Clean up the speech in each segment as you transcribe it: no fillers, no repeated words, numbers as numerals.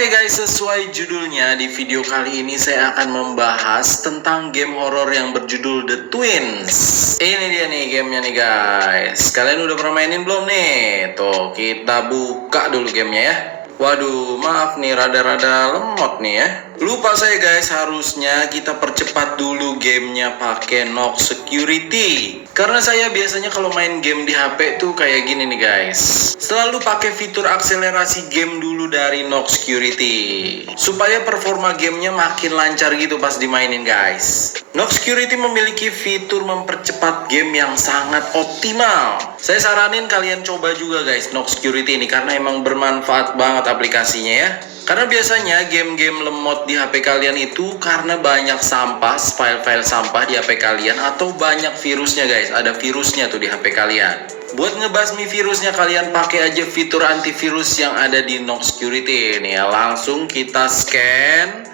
Oke guys, sesuai judulnya, di video kali ini saya akan membahas tentang game horor yang berjudul The Twins. Ini dia nih gamenya nih guys. Kalian udah pernah mainin belum nih? Tuh, kita buka dulu gamenya ya. Waduh, maaf nih, rada-rada lemot nih ya. Lupa saya guys, harusnya kita percepat dulu gamenya pakai Nox Security. Karena saya biasanya kalau main game di HP tuh kayak gini nih guys. Selalu pakai fitur akselerasi game dulu dari Nox Security. Supaya performa gamenya makin lancar gitu pas dimainin guys. Nox Security memiliki fitur mempercepat game yang sangat optimal. Saya saranin kalian coba juga guys Nox Security ini karena emang bermanfaat banget aplikasinya ya. Karena biasanya game-game lemot di HP kalian itu karena banyak sampah, file-file sampah di HP kalian atau banyak virusnya guys. Ada virusnya tuh di HP kalian. Buat ngebasmi virusnya kalian pakai aja fitur antivirus yang ada di Nox Security ini ya. Langsung kita scan.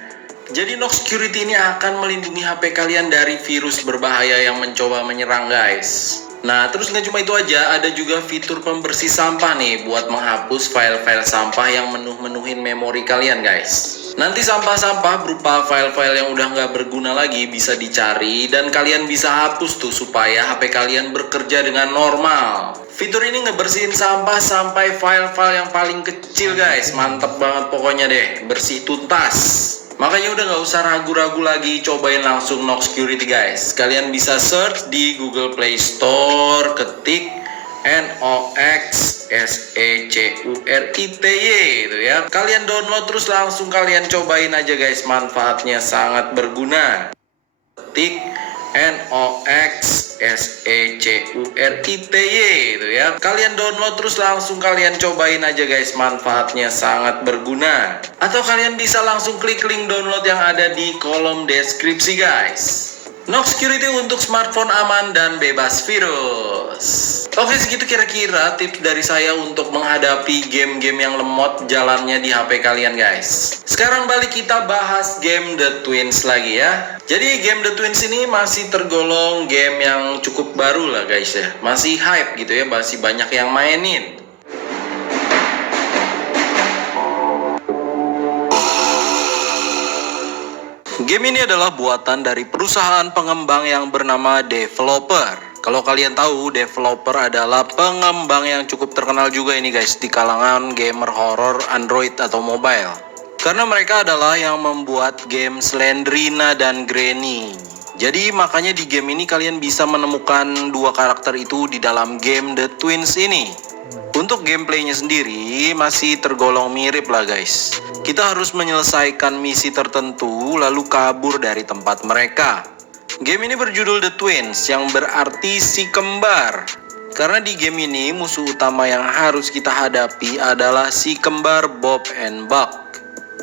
Jadi Nox Security ini akan melindungi HP kalian dari virus berbahaya yang mencoba menyerang guys. Nah, terus nggak cuma itu aja, ada juga fitur pembersih sampah nih buat menghapus file-file sampah yang menuhin memori kalian guys. Nanti sampah-sampah berupa file-file yang udah nggak berguna lagi bisa dicari dan kalian bisa hapus tuh supaya HP kalian bekerja dengan normal. Fitur ini ngebersihin sampah sampai file-file yang paling kecil guys. Mantep banget pokoknya deh, bersih tuntas. Makanya udah nggak usah ragu-ragu lagi, cobain langsung Nox Security guys. Kalian bisa search di Google Play Store, ketik Nox Security itu ya. Kalian download terus langsung kalian cobain aja guys, manfaatnya sangat berguna. Ketik Nox Security itu ya. Kalian download terus langsung kalian cobain aja guys, manfaatnya sangat berguna. Atau kalian bisa langsung klik link download yang ada di kolom deskripsi guys. Nox Security untuk smartphone aman dan bebas virus. Oke, segitu kira-kira tips dari saya untuk menghadapi game-game yang lemot jalannya di HP kalian guys. Sekarang balik kita bahas game The Twins lagi ya. Jadi game The Twins ini masih tergolong game yang cukup baru lah guys ya. Masih hype gitu ya, masih banyak yang mainin. Game ini adalah buatan dari perusahaan pengembang yang bernama Developer. Kalau kalian tahu, Developer adalah pengembang yang cukup terkenal juga ini guys di kalangan gamer horror Android atau mobile. Karena mereka adalah yang membuat game Slendrina dan Granny. Jadi makanya di game ini kalian bisa menemukan dua karakter itu di dalam game The Twins ini. Untuk gameplaynya sendiri masih tergolong mirip lah guys. Kita harus menyelesaikan misi tertentu lalu kabur dari tempat mereka. Game ini berjudul The Twins yang berarti si kembar. Karena di game ini musuh utama yang harus kita hadapi adalah si kembar Bob and Buck.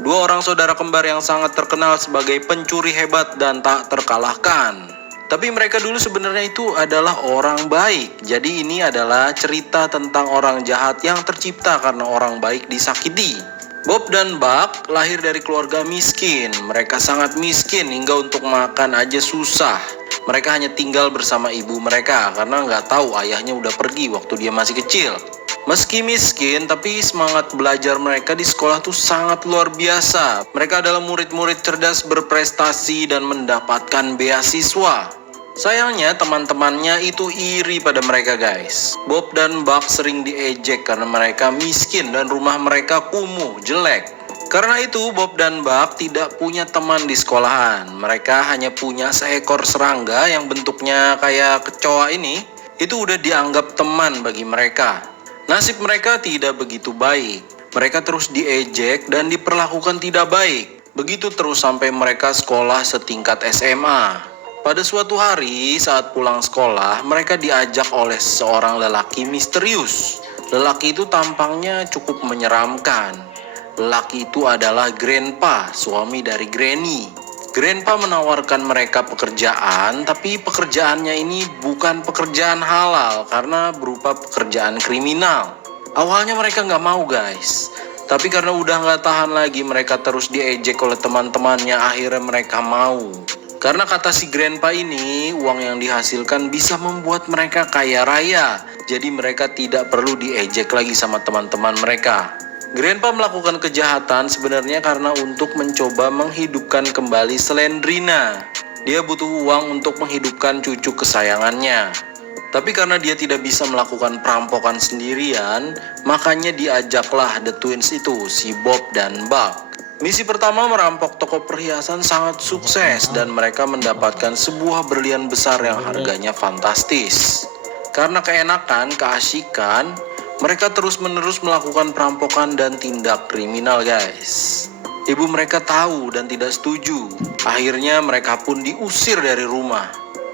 Dua orang saudara kembar yang sangat terkenal sebagai pencuri hebat dan tak terkalahkan. Tapi mereka dulu sebenarnya itu adalah orang baik. Jadi ini adalah cerita tentang orang jahat yang tercipta karena orang baik disakiti. Bob dan Buck lahir dari keluarga miskin. Mereka sangat miskin hingga untuk makan aja susah. Mereka hanya tinggal bersama ibu mereka karena nggak tahu ayahnya udah pergi waktu dia masih kecil. Meski miskin, tapi semangat belajar mereka di sekolah tuh sangat luar biasa. Mereka adalah murid-murid cerdas berprestasi dan mendapatkan beasiswa. Sayangnya teman-temannya itu iri pada mereka guys. Bob dan Buck sering diejek karena mereka miskin dan rumah mereka kumuh, jelek. Karena itu Bob dan Buck tidak punya teman di sekolahan. Mereka hanya punya seekor serangga yang bentuknya kayak kecoa ini. Itu udah dianggap teman bagi mereka. Nasib mereka tidak begitu baik. Mereka terus diejek dan diperlakukan tidak baik. Begitu terus sampai mereka sekolah setingkat SMA. Pada suatu hari saat pulang sekolah, mereka diajak oleh seorang lelaki misterius. Lelaki itu tampangnya cukup menyeramkan. Lelaki itu adalah Grandpa, suami dari Granny. Grandpa menawarkan mereka pekerjaan, tapi pekerjaannya ini bukan pekerjaan halal karena berupa pekerjaan kriminal. Awalnya mereka nggak mau guys. Tapi karena udah nggak tahan lagi mereka terus diejek oleh teman-temannya, akhirnya mereka mau. Karena kata si Grandpa ini, uang yang dihasilkan bisa membuat mereka kaya raya. Jadi mereka tidak perlu diejek lagi sama teman-teman mereka. Grandpa melakukan kejahatan sebenarnya karena untuk mencoba menghidupkan kembali Slendrina. Dia butuh uang untuk menghidupkan cucu kesayangannya. Tapi karena dia tidak bisa melakukan perampokan sendirian, makanya diajaklah The Twins itu, si Bob dan Buck. Misi pertama merampok toko perhiasan sangat sukses dan mereka mendapatkan sebuah berlian besar yang harganya fantastis. Karena keenakan, keasikan, mereka terus-menerus melakukan perampokan dan tindak kriminal, guys. Ibu mereka tahu dan tidak setuju. Akhirnya mereka pun diusir dari rumah.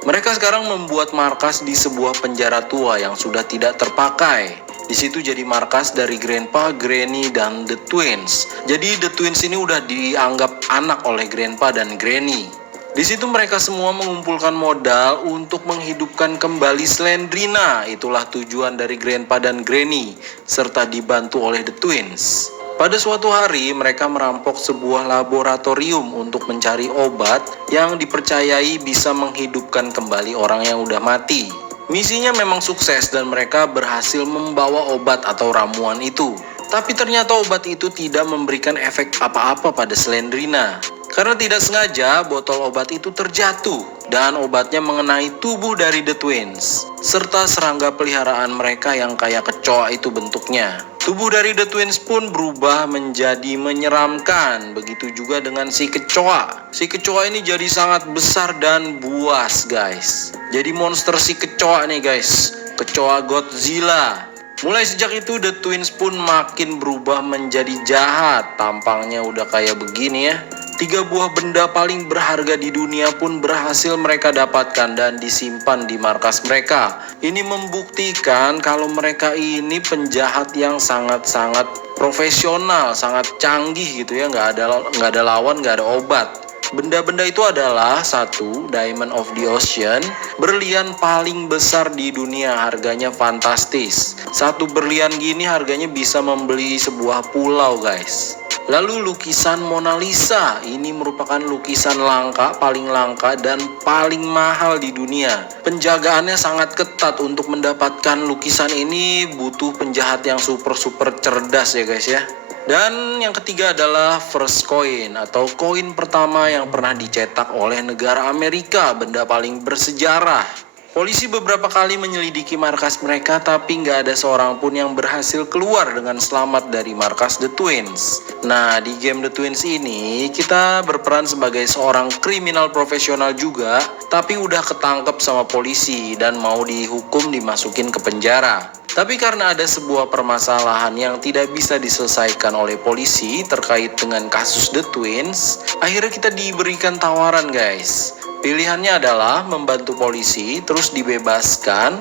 Mereka sekarang membuat markas di sebuah penjara tua yang sudah tidak terpakai. Di situ jadi markas dari Grandpa, Granny, dan The Twins. Jadi The Twins ini udah dianggap anak oleh Grandpa dan Granny. Di situ mereka semua mengumpulkan modal untuk menghidupkan kembali Slendrina. Itulah tujuan dari Grandpa dan Granny, serta dibantu oleh The Twins. Pada suatu hari, mereka merampok sebuah laboratorium untuk mencari obat yang dipercayai bisa menghidupkan kembali orang yang udah mati. Misinya memang sukses dan mereka berhasil membawa obat atau ramuan itu. Tapi ternyata obat itu tidak memberikan efek apa-apa pada Slendrina. Karena tidak sengaja, botol obat itu terjatuh dan obatnya mengenai tubuh dari The Twins, serta serangga peliharaan mereka yang kayak kecoa itu bentuknya. Tubuh dari The Twins pun berubah menjadi menyeramkan, begitu juga dengan si kecoa. Si kecoa ini jadi sangat besar dan buas, guys. Jadi monster si kecoa nih, guys. Kecoa Godzilla. Mulai sejak itu The Twins pun makin berubah menjadi jahat. Tampangnya udah kayak begini ya. 3 buah benda paling berharga di dunia pun berhasil mereka dapatkan dan disimpan di markas mereka. Ini membuktikan kalau mereka ini penjahat yang sangat-sangat profesional, sangat canggih gitu ya. Nggak ada lawan, nggak ada obat. Benda-benda itu adalah 1. Diamond of the Ocean, berlian paling besar di dunia, harganya fantastis. 1 berlian gini harganya bisa membeli sebuah pulau, guys. Lalu lukisan Mona Lisa, ini merupakan lukisan langka, paling langka dan paling mahal di dunia. Penjagaannya sangat ketat. Untuk mendapatkan lukisan ini butuh penjahat yang super cerdas ya guys ya. Dan yang ketiga adalah first coin atau koin pertama yang pernah dicetak oleh negara Amerika, benda paling bersejarah. Polisi beberapa kali menyelidiki markas mereka tapi nggak ada seorang pun yang berhasil keluar dengan selamat dari markas The Twins. Nah, di game The Twins ini kita berperan sebagai seorang kriminal profesional juga, tapi udah ketangkep sama polisi dan mau dihukum dimasukin ke penjara. Tapi karena ada sebuah permasalahan yang tidak bisa diselesaikan oleh polisi terkait dengan kasus The Twins, akhirnya kita diberikan tawaran, guys. Pilihannya adalah membantu polisi terus dibebaskan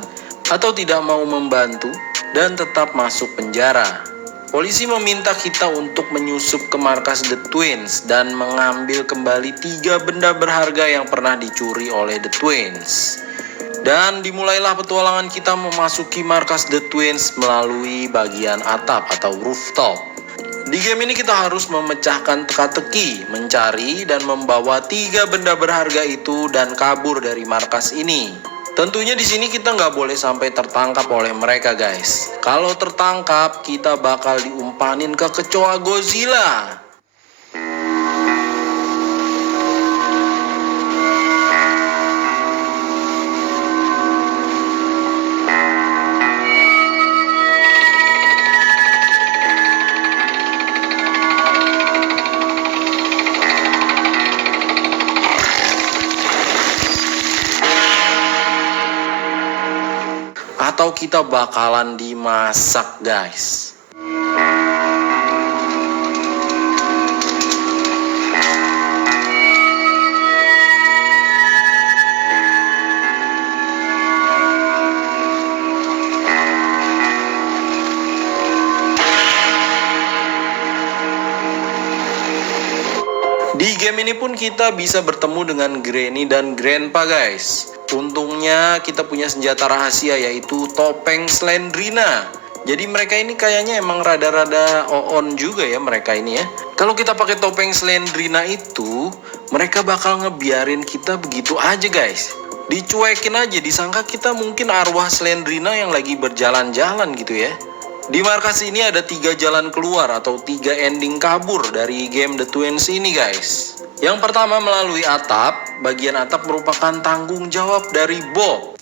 atau tidak mau membantu dan tetap masuk penjara. Polisi meminta kita untuk menyusup ke markas The Twins dan mengambil kembali 3 benda berharga yang pernah dicuri oleh The Twins. Dan dimulailah petualangan kita memasuki markas The Twins melalui bagian atap atau rooftop. Di game ini kita harus memecahkan teka-teki, mencari dan membawa 3 benda berharga itu dan kabur dari markas ini. Tentunya di sini kita nggak boleh sampai tertangkap oleh mereka, guys. Kalau tertangkap, kita bakal diumpanin ke kecoa Godzilla. Atau kita bakalan dimasak, guys. Di game ini pun kita bisa bertemu dengan Granny dan Grandpa, guys. Untungnya kita punya senjata rahasia yaitu topeng Slendrina. Jadi mereka ini kayaknya emang rada-rada on juga ya mereka ini ya. Kalau kita pakai topeng Slendrina itu, mereka bakal ngebiarin kita begitu aja, guys. Dicuekin aja, disangka kita mungkin arwah Slendrina yang lagi berjalan-jalan gitu ya. Di markas ini ada 3 jalan keluar atau 3 ending kabur dari game The Twins ini guys. Yang pertama melalui atap. Bagian atap merupakan tanggung jawab dari Bob.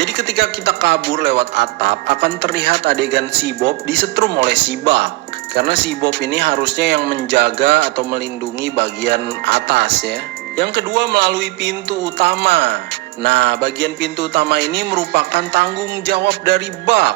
Jadi ketika kita kabur lewat atap, akan terlihat adegan si Bob disetrum oleh si Buck. Karena si Bob ini harusnya yang menjaga atau melindungi bagian atas ya. Yang kedua melalui pintu utama. Nah, bagian pintu utama ini merupakan tanggung jawab dari Buck.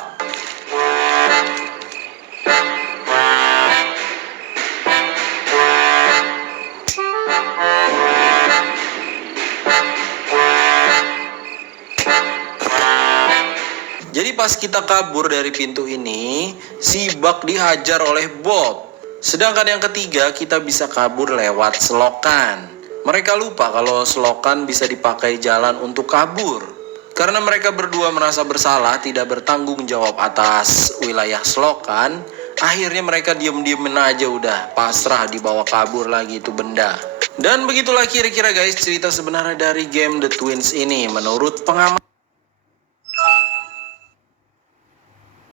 Jadi pas kita kabur dari pintu ini, si Buck dihajar oleh Bob. Sedangkan yang ketiga, kita bisa kabur lewat selokan. Mereka lupa kalau selokan bisa dipakai jalan untuk kabur. Karena mereka berdua merasa bersalah, tidak bertanggung jawab atas wilayah selokan, akhirnya mereka diem-diemin aja udah, pasrah dibawa kabur lagi itu benda. Dan begitulah kira-kira guys cerita sebenarnya dari game The Twins ini menurut pengamat.